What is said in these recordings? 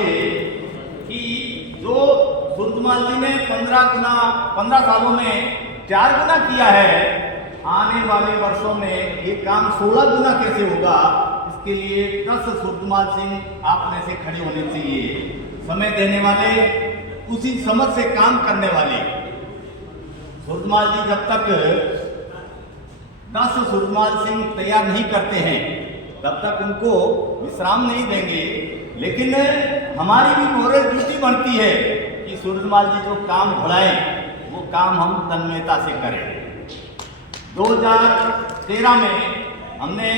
ये कि जो सूरजमल जी ने 15 सालों में 4 गुना किया है, आने वाले वर्षों में ये काम 16 गुना कैसे होगा, इसके लिए 10 सूरजमल सिंह आप में से खड़े होने चाहिए। समय देने वाले, उसी समझ से काम करने वाले। सूरजमल जी जब तक 10 सूरजमल सिंह तैयार नहीं करते हैं तब तक उनको विश्राम नहीं देंगे, लेकिन हमारी भी मोरल ड्यूटी बनती है कि सूरजमल जी जो काम बढ़ाएं वो काम हम तन्मयता से करें। 2013 में हमने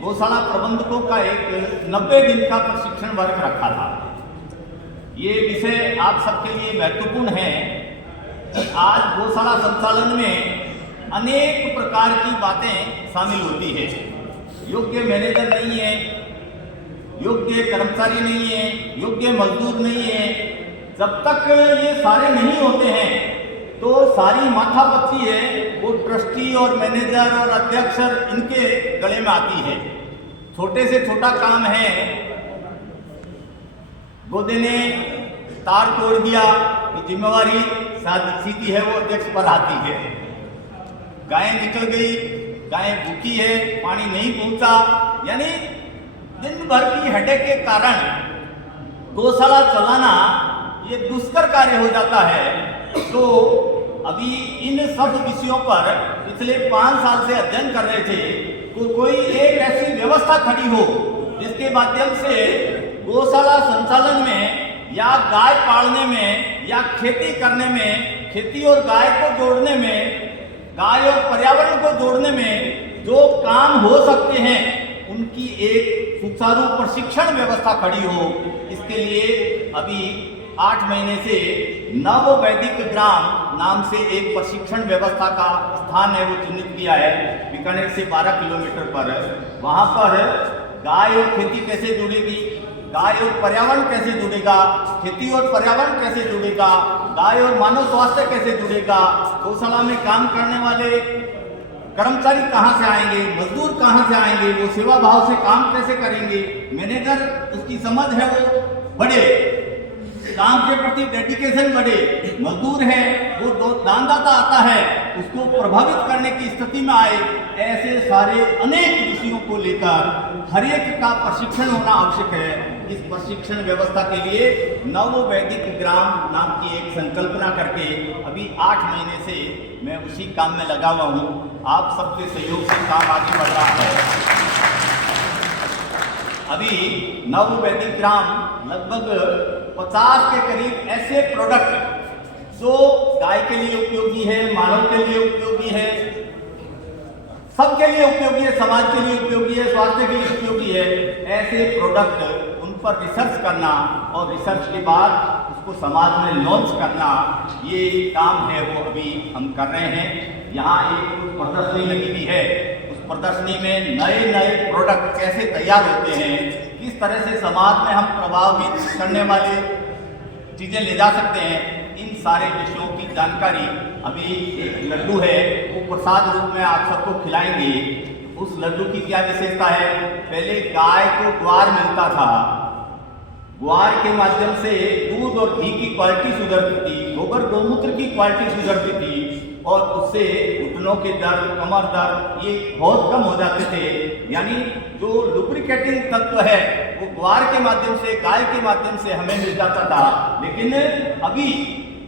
गौशाला प्रबंधकों का एक 90 दिन का प्रशिक्षण वर्ग रखा था। ये विषय आप सबके लिए महत्वपूर्ण है। आज गौशाला संचालन में अनेक प्रकार की बातें शामिल होती है। योग्य मैनेजर नहीं है, योग्य कर्मचारी नहीं है, योग्य मजदूर नहीं है। जब तक ये सारे नहीं होते हैं तो सारी माथापच्ची है वो ट्रस्टी और मैनेजर और अध्यक्ष इनके गले में आती है। छोटे से छोटा काम है, गोदे ने तार तोड़ दिया तो जिम्मेवारी सीधी है वो अध्यक्ष पर आती है। गाय निकल गई, गाय भूखी है, पानी नहीं पहुंचा, यानी दिन भर की हेडेक के कारण गौशाला चलाना ये दुष्कर कार्य हो जाता है। तो अभी इन सब विषयों पर पिछले 5 साल से अध्ययन कर रहे थे तो कोई एक ऐसी व्यवस्था खड़ी हो जिसके माध्यम से गौशाला संचालन में या गाय पालने में या खेती करने में, खेती और गाय को जोड़ने में, गाय और पर्यावरण को जोड़ने में जो काम हो सकते हैं उनकी एक सुचारू प्रशिक्षण व्यवस्था खड़ी हो। इसके लिए अभी 8 महीने से नव वैदिक ग्राम नाम से एक प्रशिक्षण व्यवस्था का स्थान है वो चिन्हित किया है बीकानेर से 12 किलोमीटर पर। वहाँ पर गाय और खेती कैसे जुड़ेगी, गाय और पर्यावरण कैसे जुड़ेगा, खेती और पर्यावरण कैसे जुड़ेगा, गाय और मानव स्वास्थ्य कैसे जुड़ेगा, गौशाला में काम करने वाले कर्मचारी कहाँ से आएंगे, मजदूर कहाँ से आएंगे, वो सेवा भाव से काम कैसे करेंगे, मैनेजर उसकी समझ है वो बढ़े, काम के प्रति डेडिकेशन बढ़े, मजदूर है वो दानदाता आता है उसको प्रभावित करने की स्थिति में आए। ऐसे सारे अनेक विषयों को लेकर हर एक का प्रशिक्षण होना आवश्यक है। इस प्रशिक्षण व्यवस्था के लिए नव वैदिक ग्राम नाम की एक संकल्पना करके अभी 8 महीने से मैं उसी काम में लगा हुआ हूँ। आप सबके सहयोग से काम आगे बढ़ रहा है। अभी नव वैदिक ग्राम लगभग 50 के करीब ऐसे प्रोडक्ट जो गाय के लिए उपयोगी है, मानव के लिए उपयोगी है, सबके लिए उपयोगी है, समाज के लिए उपयोगी है, स्वास्थ्य के लिए उपयोगी है, ऐसे प्रोडक्ट उन पर रिसर्च करना और रिसर्च के बाद उसको समाज में लॉन्च करना, ये काम है वो अभी हम कर रहे हैं। यहाँ एक प्रदर्शनी लगी हुई है, उस प्रदर्शनी में नए नए प्रोडक्ट कैसे तैयार होते हैं, किस तरह से समाज में हम प्रभावित करने वाले चीज़ें ले जा सकते हैं, इन सारे विषयों की जानकारी अभी एक लड्डू है वो प्रसाद रूप में आप सबको खिलाएंगे। उस लड्डू की क्या विशेषता है, पहले गाय को ग्वार मिलता था, ग्वार के माध्यम से दूध और घी की क्वालिटी सुधरती थी, गोबर गौमूत्र की क्वालिटी सुधरती थी और उससे घुटनों के दर्द, कमर दर्द ये बहुत कम हो जाते थे। यानी जो लुब्रिकेटिंग तत्व है वो ग्वार के माध्यम से, गाय के माध्यम से हमें मिल जाता था। लेकिन अभी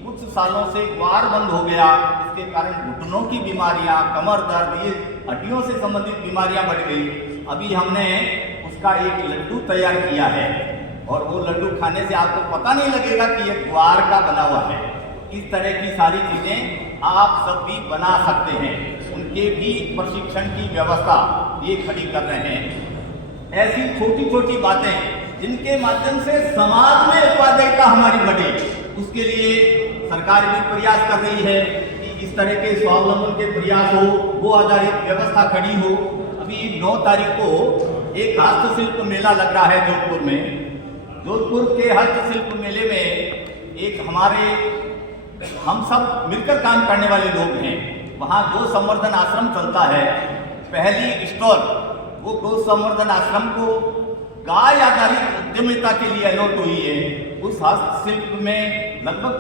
कुछ सालों से ग्वार बंद हो गया, इसके कारण घुटनों की बीमारियां, कमर दर्द, ये हड्डियों से संबंधित बीमारियां बढ़ गई। अभी हमने उसका एक लड्डू तैयार किया है और वो लड्डू खाने से आपको पता नहीं लगेगा कि ये ग्वार का बना हुआ है। इस तरह की सारी चीज़ें आप सब भी बना सकते हैं, उनके भी प्रशिक्षण की व्यवस्था ये खड़ी कर रहे हैं। ऐसी छोटी छोटी बातें जिनके माध्यम से समाज में उत्पादकता हमारी बढ़े, उसके लिए सरकार भी प्रयास कर रही है कि इस तरह के स्वावलंबन के प्रयास हो, वो आधारित व्यवस्था खड़ी हो। अभी 9 तारीख को एक हस्तशिल्प मेला लग रहा है जोधपुर में। जोधपुर के हस्तशिल्प मेले में एक हम सब मिलकर काम करने वाले लोग हैं। वहाँ गौ संवर्धन आश्रम चलता है। पहली स्टॉल वो गौ संवर्धन आश्रम को गाय आधारित उद्यमिता के लिए अलॉट हुई है। हस्तशिल्प में लगभग